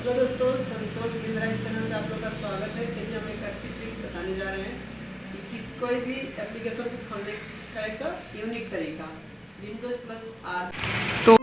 Hello दोस्तों, संतोष बिंद्रा के channel पे आप लोग का स्वागत है। चलिए हम एक अच्छी ट्रिक बताने जा रहे हैं कि कोई भी एप्लीकेशन को खोलने का एक यूनिक तरीका, विंडोज प्लस आर। तो